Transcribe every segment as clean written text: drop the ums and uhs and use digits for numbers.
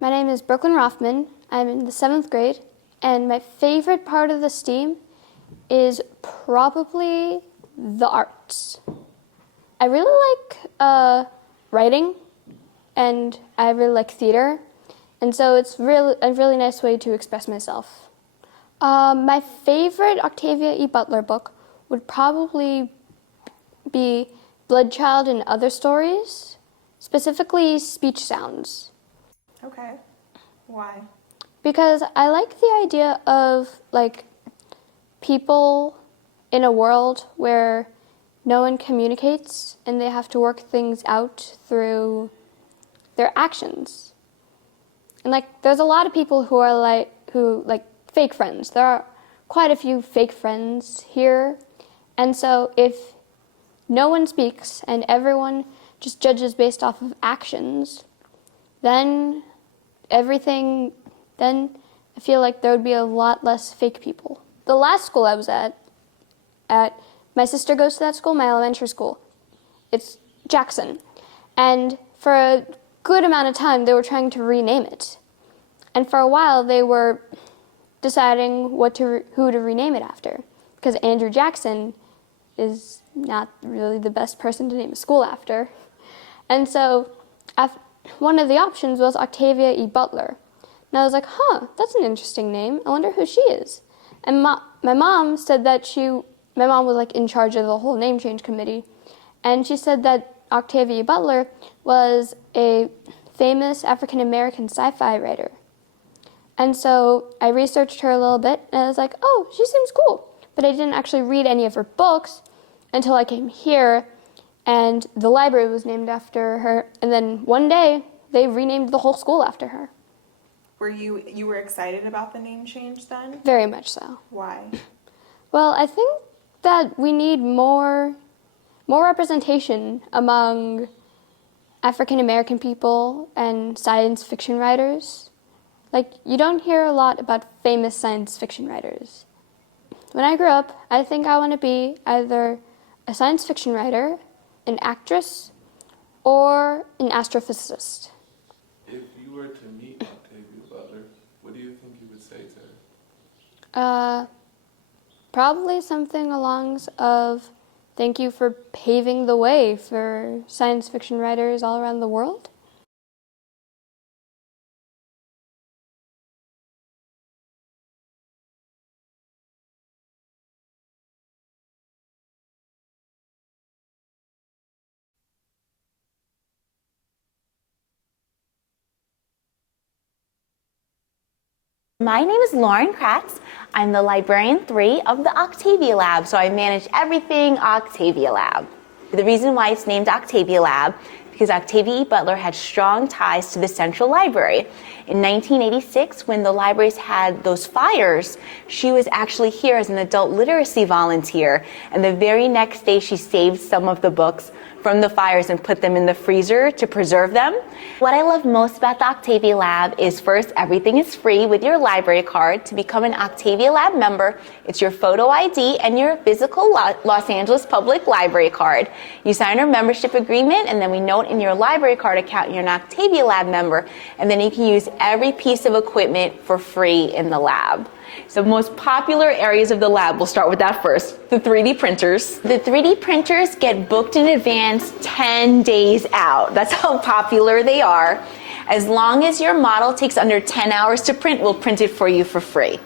My name is Brooklyn Rothman. I'm in the 7th grade, and my favorite part of the STEAM is probably the arts. I really like writing, and I really like theater, and so it's a really nice way to express myself. My favorite Octavia E. Butler book would probably be Bloodchild and Other Stories, specifically speech sounds. Okay. Why? Because I like the idea of people in a world where no one communicates and they have to work things out through their actions. And there's a lot of people who are fake friends. There are quite a few fake friends here. And so if no one speaks and everyone just judges based off of actions, then I feel like there would be a lot less fake people. The last school I was at my sister goes to that school, my elementary school. It's Jackson. And for a good amount of time, they were trying to rename it. And for a while, they were deciding who to rename it after, because Andrew Jackson is not really the best person to name a school after. And so one of the options was Octavia E. Butler. And I was like, that's an interesting name. I wonder who she is. And my mom said that my mom was in charge of the whole name change committee. And she said that Octavia E. Butler was a famous African-American sci-fi writer. And so I researched her a little bit, and I was like, oh, she seems cool. But I didn't actually read any of her books until I came here, and the library was named after her. And then one day, they renamed the whole school after her. Were you were excited about the name change then? Very much so. Why? Well, I think that we need more representation among African-American people and science fiction writers. You don't hear a lot about famous science fiction writers. When I grew up, I think I want to be either a science fiction writer, an actress, or an astrophysicist. If you were to meet Octavia Butler, what do you think you would say to her? Probably something along of, thank you for paving the way for science fiction writers all around the world. My name is Lauren Kratz. I'm the librarian 3 of the Octavia Lab, so I manage everything Octavia Lab. The reason why it's named Octavia Lab because Octavia E. Butler had strong ties to the Central Library. In 1986, when the libraries had those fires, she was actually here as an adult literacy volunteer, and the very next day she saved some of the books from the fires and put them in the freezer to preserve them. What I love most about the Octavia Lab is, first, everything is free with your library card. To become an Octavia Lab member, it's your photo ID and your physical Los Angeles Public Library card. You sign our membership agreement, and then we note in your library card account you're an Octavia Lab member, and then you can use every piece of equipment for free in the lab. So most popular areas of the lab, we'll start with that first, the 3D printers. The 3D printers get booked in advance 10 days out. That's how popular they are. As long as your model takes under 10 hours to print, we'll print it for you for free.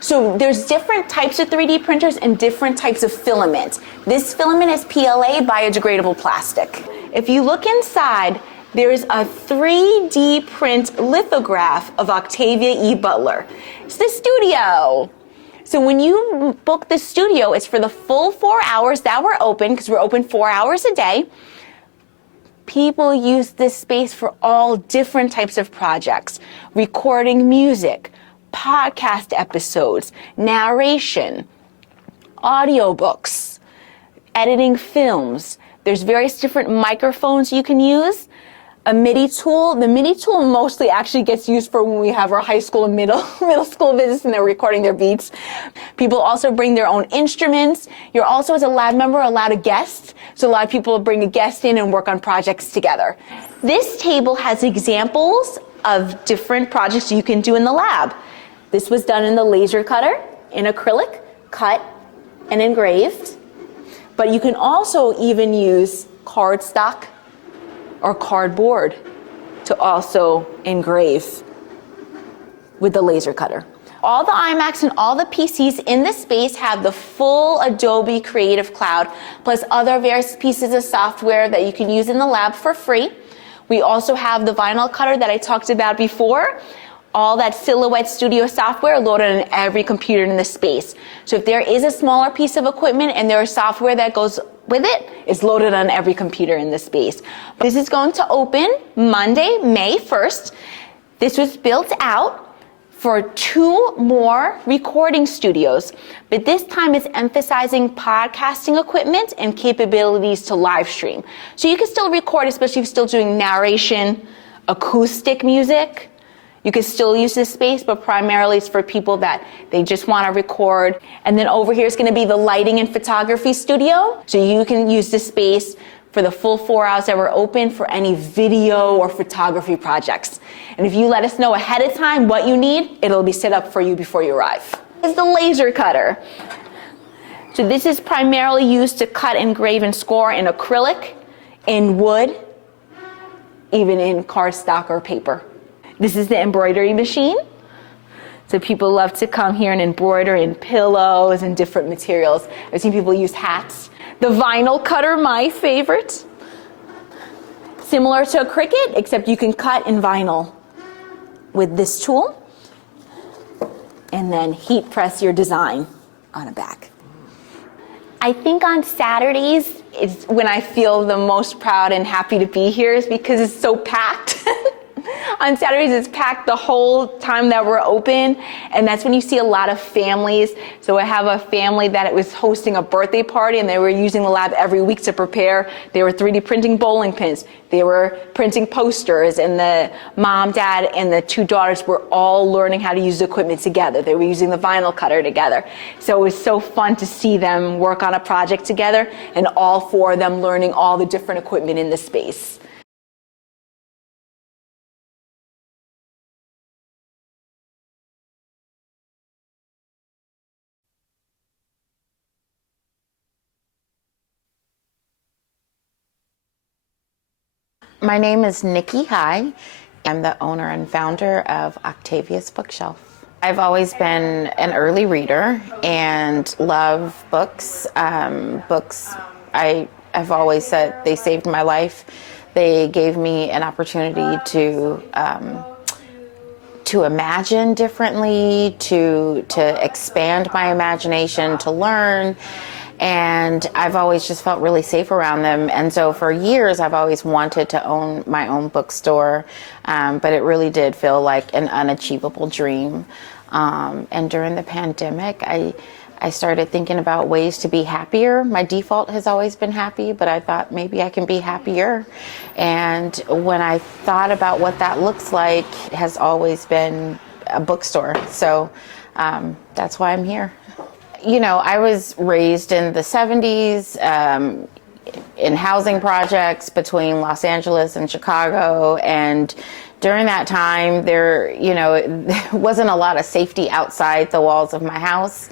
So there's different types of 3D printers and different types of filament. This filament is PLA, biodegradable plastic. If you look inside, there's a 3D print lithograph of Octavia E. Butler. It's the studio. So when you book the studio, it's for the full 4 hours that we're open, because we're open 4 hours a day. People use this space for all different types of projects: recording music, podcast episodes, narration, audiobooks, editing films. There's various different microphones you can use. A MIDI tool. The MIDI tool mostly actually gets used for when we have our high school and middle school visits and they're recording their beats. People also bring their own instruments. You're also, as a lab member, allowed a guest. So a lot of people bring a guest in and work on projects together. This table has examples of different projects you can do in the lab. This was done in the laser cutter, in acrylic, cut and engraved. But you can also even use cardstock or cardboard to also engrave with the laser cutter. All the iMacs and all the PCs in this space have the full Adobe Creative Cloud, plus other various pieces of software that you can use in the lab for free. We also have the vinyl cutter that I talked about before. All that Silhouette Studio software loaded on every computer in the space. So if there is a smaller piece of equipment and there is software that goes with it, it's loaded on every computer in the space. This is going to open Monday, May 1st. This was built out for 2 more recording studios, but this time it's emphasizing podcasting equipment and capabilities to live stream. So you can still record, especially if you're still doing narration, acoustic music. You can still use this space, but primarily it's for people that they just want to record. And then over here is going to be the lighting and photography studio. So you can use this space for the full 4 hours that we're open for any video or photography projects. And if you let us know ahead of time what you need, it'll be set up for you before you arrive. This is the laser cutter. So this is primarily used to cut, engrave, and score in acrylic, in wood, even in cardstock or paper. This is the embroidery machine. So people love to come here and embroider in pillows and different materials. I've seen people use hats. The vinyl cutter, my favorite. Similar to a Cricut, except you can cut in vinyl with this tool and then heat press your design on a back. I think on Saturdays is when I feel the most proud and happy to be here, is because it's so packed. On Saturdays, it's packed the whole time that we're open, and that's when you see a lot of families. So I have a family that was hosting a birthday party, and they were using the lab every week to prepare. They were 3D printing bowling pins. They were printing posters, and the mom, dad, and the 2 daughters were all learning how to use the equipment together. They were using the vinyl cutter together. So it was so fun to see them work on a project together, and all 4 of them learning all the different equipment in the space. My name is Nikki High. I'm the owner and founder of Octavia's Bookshelf. I've always been an early reader and love books. I've always said they saved my life. They gave me an opportunity to imagine differently, to expand my imagination, to learn. And I've always just felt really safe around them. And so for years, I've always wanted to own my own bookstore, but it really did feel like an unachievable dream. And during the pandemic, I started thinking about ways to be happier. My default has always been happy, but I thought maybe I can be happier. And when I thought about what that looks like, it has always been a bookstore. So that's why I'm here. You know, I was raised in the 70s in housing projects between Los Angeles and Chicago. And during that time, there wasn't a lot of safety outside the walls of my house.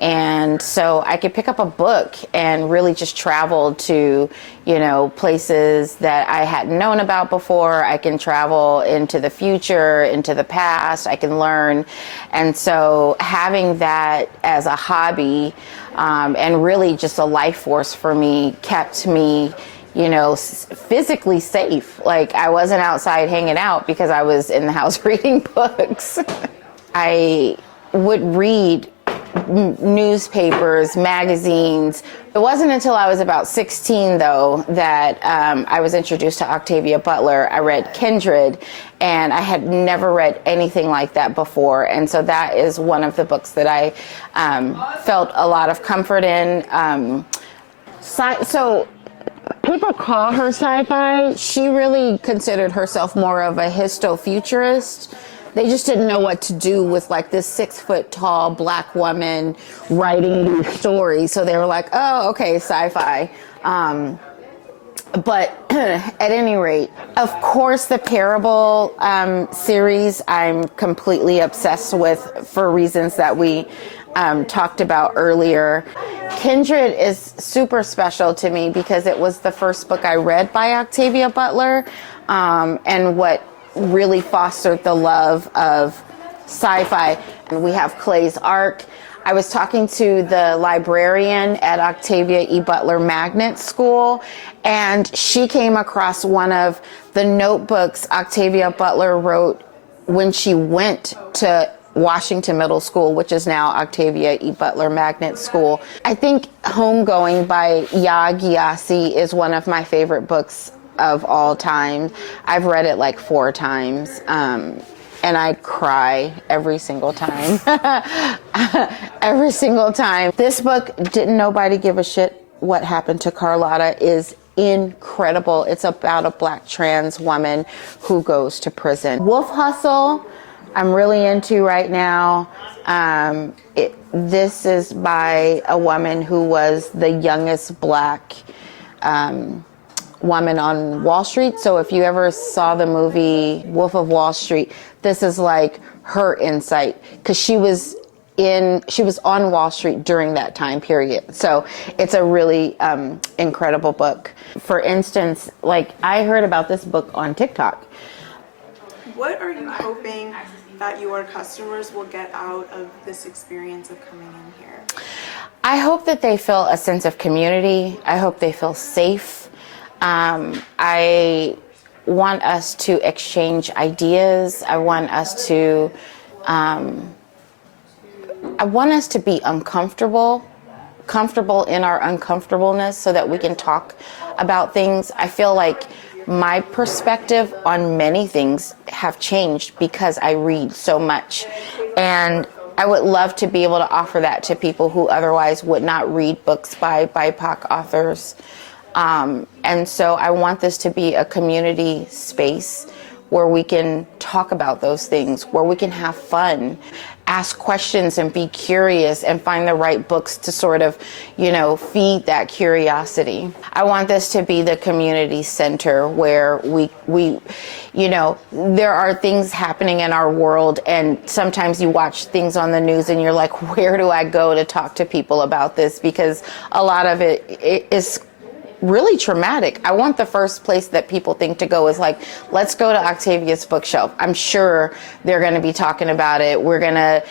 And so I could pick up a book and really just travel to, places that I hadn't known about before. I can travel into the future, into the past. I can learn. And so having that as a hobby and really just a life force for me kept me physically safe. Like I wasn't outside hanging out because I was in the house reading books. I would read newspapers, magazines. It wasn't until I was about 16, though, that I was introduced to Octavia Butler. I read Kindred, and I had never read anything like that before. And so that is one of the books that I felt a lot of comfort in. So people call her sci-fi. She really considered herself more of a histo-futurist. They just didn't know what to do with like this 6-foot-tall black woman writing these stories. So they were like, oh, okay, sci-fi. But at any rate, of course, the Parable series I'm completely obsessed with for reasons that we talked about earlier. Kindred is super special to me because it was the first book I read by Octavia Butler, and what really fostered the love of sci-fi. And we have Clay's Ark. I was talking to the librarian at Octavia E. Butler Magnet School, and she came across one of the notebooks Octavia Butler wrote when she went to Washington Middle School, which is now Octavia E. Butler Magnet School. I think Homegoing by Yaa Gyasi is one of my favorite books of all time. I've read it like 4 times. And I cry every single time. Every single time. This book, Didn't Nobody Give a Shit What Happened to Carlotta, is incredible. It's about a Black trans woman who goes to prison. Wolf Hustle, I'm really into right now. This is by a woman who was the youngest Black woman on Wall Street. So if you ever saw the movie Wolf of Wall Street, this is like her insight, because she was on Wall Street during that time period. So it's a really incredible book. For instance, like I heard about this book on TikTok. What are you hoping that your customers will get out of this experience of coming in here? I hope that they feel a sense of community. I hope they feel safe. I want us to exchange ideas. I want us to be comfortable in our uncomfortableness so that we can talk about things. I feel like my perspective on many things have changed because I read so much. And I would love to be able to offer that to people who otherwise would not read books by BIPOC authors. And so I want this to be a community space where we can talk about those things, where we can have fun, ask questions and be curious and find the right books to sort of, feed that curiosity. I want this to be the community center where we there are things happening in our world, and sometimes you watch things on the news and you're like, where do I go to talk to people about this? Because a lot of it is really traumatic. I want the first place that people think to go is like, let's go to Octavia's bookshelf. I'm sure they're going to be talking about it. We're going to,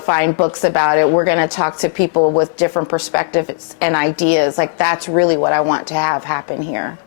find books about it. We're going to talk to people with different perspectives and ideas. Like, that's really what I want to have happen here.